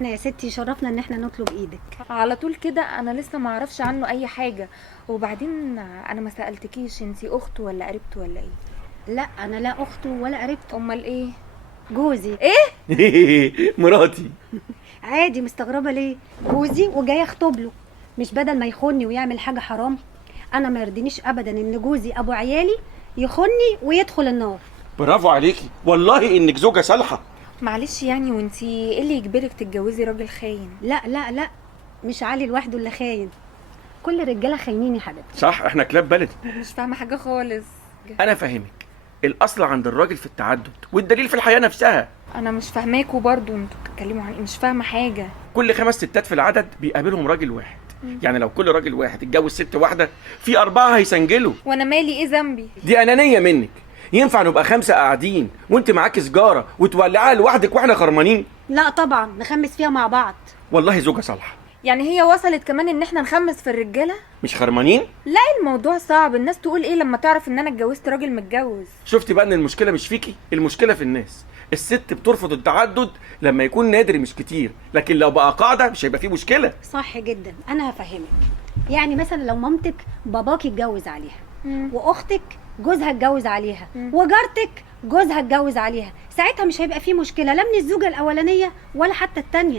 احنا يا ستي شرفنا ان احنا نطلب ايدك. على طول كده؟ انا لسه ما اعرفش عنه اي حاجه. وبعدين انا ما سالتكيش انتي اخته ولا قريبته ولا ايه؟ لا انا لا اخته ولا قريبته، امال ايه؟ جوزي. ايه؟ مراتي. عادي، مستغربه ليه؟ جوزي وجاي اخطب له، مش بدل ما يخوني ويعمل حاجه حرام. انا ما يرضينيش ابدا ان جوزي ابو عيالي يخوني ويدخل النار. برافو عليكي والله انك زوجة صالحة. معلش يعني، وانتي ايه اللي يجبرك تتجوزي راجل خاين؟ لا لا لا، مش علي لوحده اللي خاين، كل الرجاله خاينين يا حبيبتي. صح، احنا كلاب بلدي. مش فاهمه حاجه خالص. انا فاهمك. الاصل عند الراجل في التعدد، والدليل في الحياة نفسها. انا مش فاهماكوا برضو، انتوا بتتكلموا عن ايه؟ مش فاهمه حاجه. كل 5 ستات في العدد بيقابلهم راجل واحد. يعني لو كل راجل واحد اتجوز ست واحدة، في 4 هيسنجلوا. وانا مالي؟ ايه ذنبي؟ دي انانية منك. ينفع نبقى 5 قاعدين وانت معاك سجارة وتولعها لوحدك واحنا خرمانين؟ لا طبعا، نخمس فيها مع بعض. والله زوجة صالحة. يعني هي وصلت كمان ان احنا نخمس في الرجاله؟ مش خرمانين؟ لا، الموضوع صعب. الناس تقول ايه لما تعرف ان انا اتجوزت راجل متجوز؟ شفتي بقى ان المشكلة مش فيكي، المشكلة في الناس. الست بترفض التعدد لما يكون نادر مش كتير، لكن لو بقى قاعدة مش هيبقى فيه مشكلة. صح جدا، انا هفهمك. يعني مثلا لو مامتك باباك اتجوز عليها، واختك جوزها اتجوز عليها، وجارتك جوزها اتجوز عليها، ساعتها مش هيبقى فيه مشكله لا من الزوجه الاولانيه ولا حتى التانيه.